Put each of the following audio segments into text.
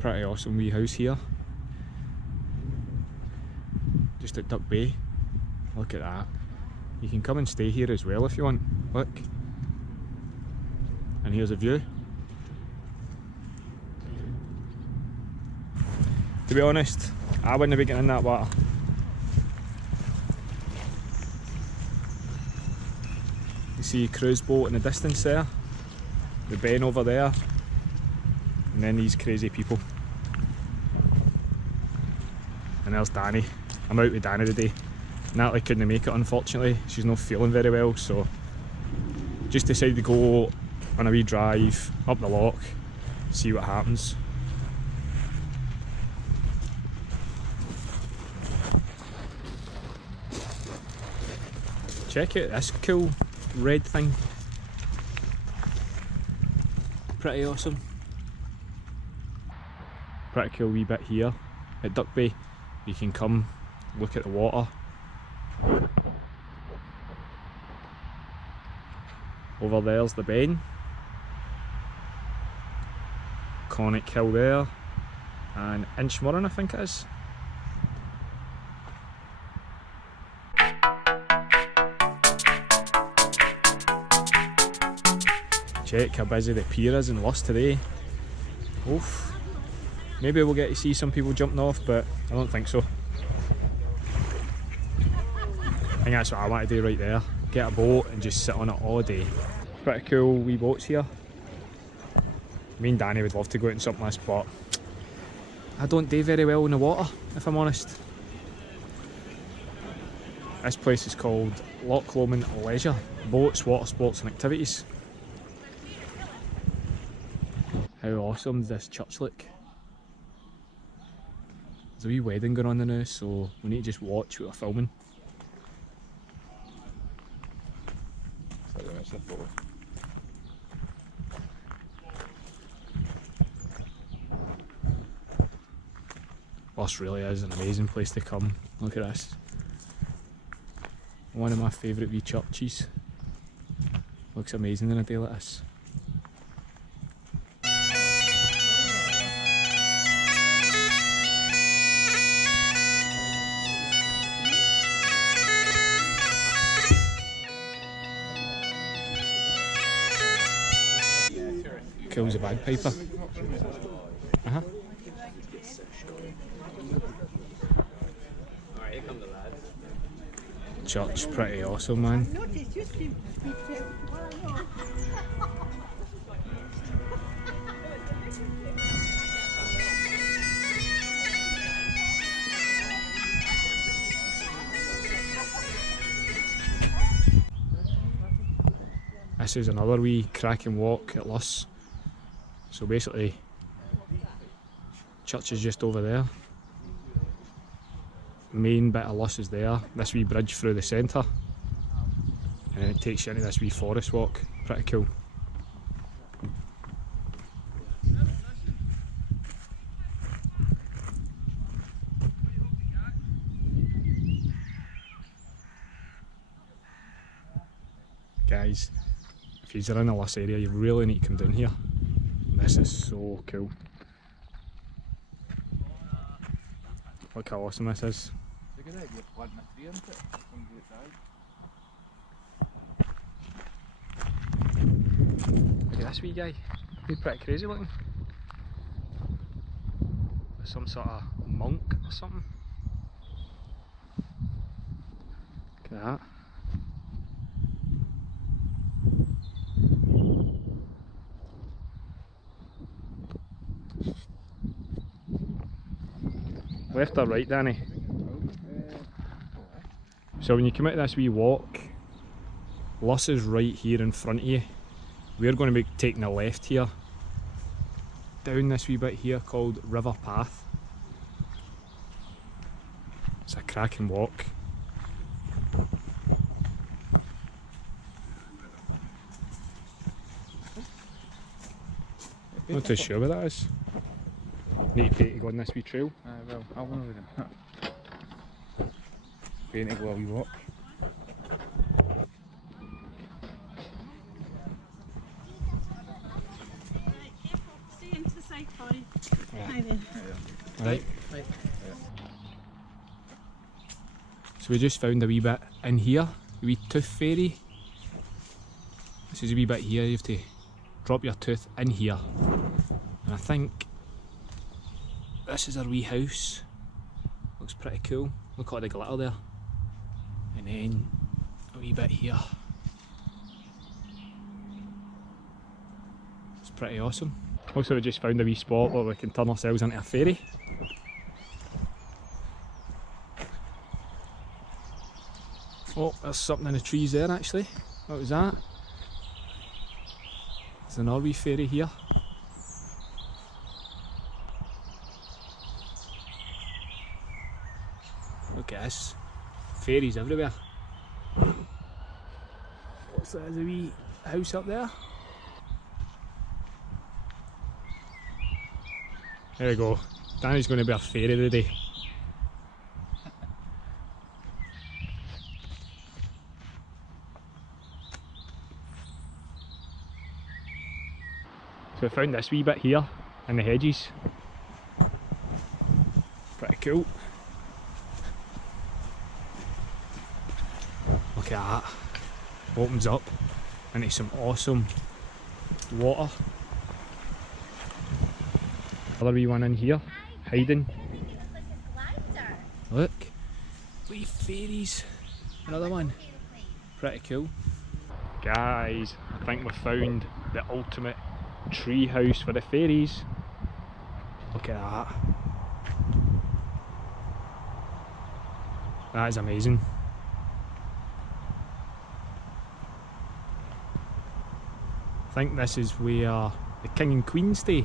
Pretty awesome wee house here. Just at Duck Bay. Look at that. You can come and stay here as well if you want. Look. And here's a view. To be honest, I wouldn't be getting in that water. You see a cruise boat in the distance there, the Ben over there, and then these crazy people. And there's Danny. I'm out with Danny today. Natalie couldn't make it, unfortunately. She's not feeling very well, so just decided to go on a wee drive up the loch, see what happens. Check out this cool red thing. Pretty awesome. Pretty cool wee bit here at Duck Bay. You can come look at the water. Over there's the Ben. Conic Hill there. And Inchmurren, I think it is. Check how busy the pier is in Luss today. Oof. Maybe we'll get to see some people jumping off, but I don't think so. I think that's what I want to do right there. Get a boat and just sit on it all day. Pretty cool wee boats here. Me and Danny would love to go out and something like this, but I don't do very well in the water, if I'm honest. This place is called Loch Lomond Leisure. Boats, water sports and activities. How awesome does this church look? There's a wee wedding going on now, so we need to just watch what we're filming. Luss really is an amazing place to come. Look at this. One of my favourite wee churches. Looks amazing on a day like this. Kills a bagpiper. Church, pretty awesome, man. This is another wee cracking walk at Luss. So basically, church is just over there. Main bit of Luss is there. This wee bridge through the centre, and then it takes you into this wee forest walk. Pretty cool. Guys, if you're in the Luss area, you really need to come down here. This is so cool. Look how awesome this is. Look at this wee guy. He's pretty crazy looking. Some sort of monk or something. Look at that. Left or right, Danny? So when you come out of this wee walk, Luss is right here in front of you. We're going to be taking a left here, down this wee bit here called River Path. It's a cracking walk. Not too sure what that is. Need to pay to go on this wee trail. Well, I'll go with him. Paying to go a wee walk. Stay into the side for Sorry. Yeah. Hi there. Right. Right. So we just found a wee bit in here, a wee tooth fairy. This is a wee bit here, you have to drop your tooth in here. And I think this is our wee house. Looks pretty cool. Look at all the glitter there. And then a wee bit here. It's pretty awesome. Also we just found a wee spot where we can turn ourselves into a fairy. Oh, there's something in the trees there actually. What was that? There's another wee fairy here. Look at this. Fairies everywhere. What's that? There's a wee house up there. There we go. Danny's going to be a fairy today. So I found this wee bit here in the hedges. Pretty cool. Look at that. Opens up into some awesome water. Another wee one in here, hiding. Look, wee fairies. Another one. Pretty cool. Guys, I think we've found the ultimate tree house for the fairies. Look at that. That is amazing. I think this is where the king and queen stay.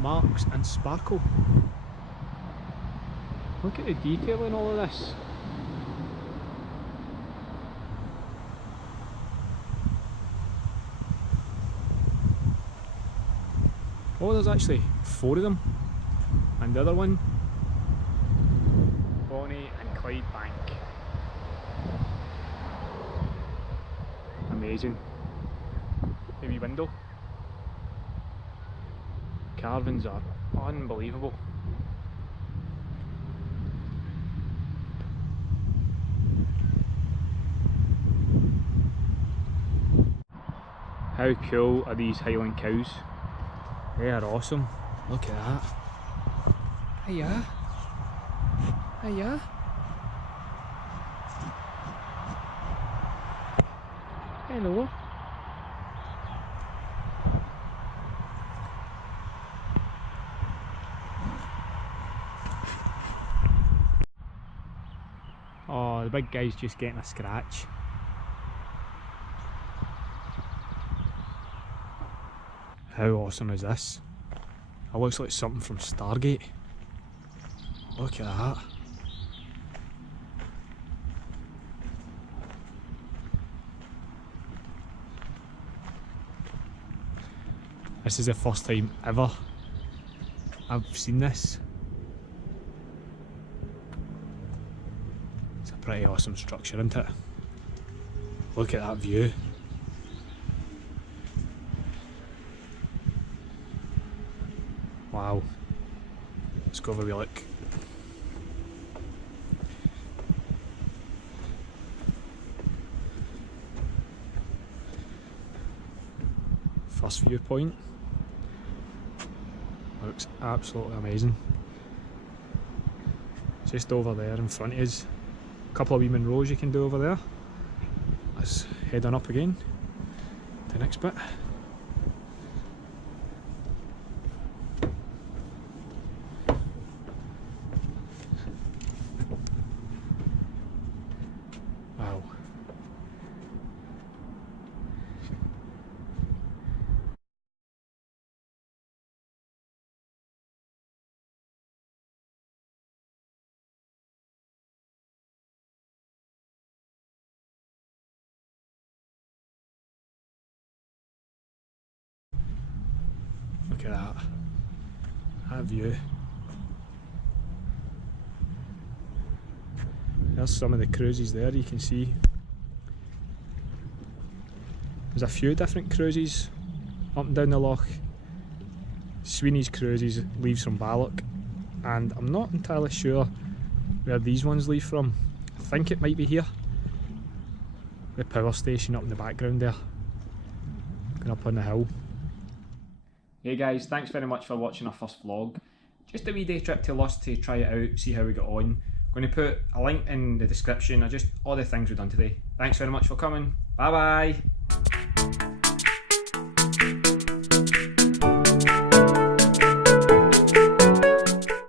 Marks and sparkle. Look at the detail in all of this. Oh, there's actually 4 of them. And the other one, Bonnie and Clyde Bank. Amazing. The wee window. Carvings are unbelievable. How cool are these Highland cows? They are awesome. Look at that. Hiya. Hiya. Hello. Oh, the big guy's just getting a scratch. How awesome is this? It looks like something from Stargate. Look at that. This is the first time ever I've seen this. It's a pretty awesome structure, isn't it? Look at that view. Wow. Let's go have a wee look. First viewpoint. Looks absolutely amazing. Just over there in front of us. A couple of wee Monroes you can do over there. Let's head on up again to the next bit. Wow. Look at that. That view. There's some of the cruises there, you can see. There's a few different cruises up and down the loch. Sweeney's Cruises leaves from Balloch, and I'm not entirely sure where these ones leave from. I think it might be here. The power station up in the background there, going up on the hill. Hey guys, thanks very much for watching our first vlog. Just a wee day trip to Luss to try it out, see how we got on. I'm going to put a link in the description of just all the things we've done today. Thanks very much for coming. Bye bye.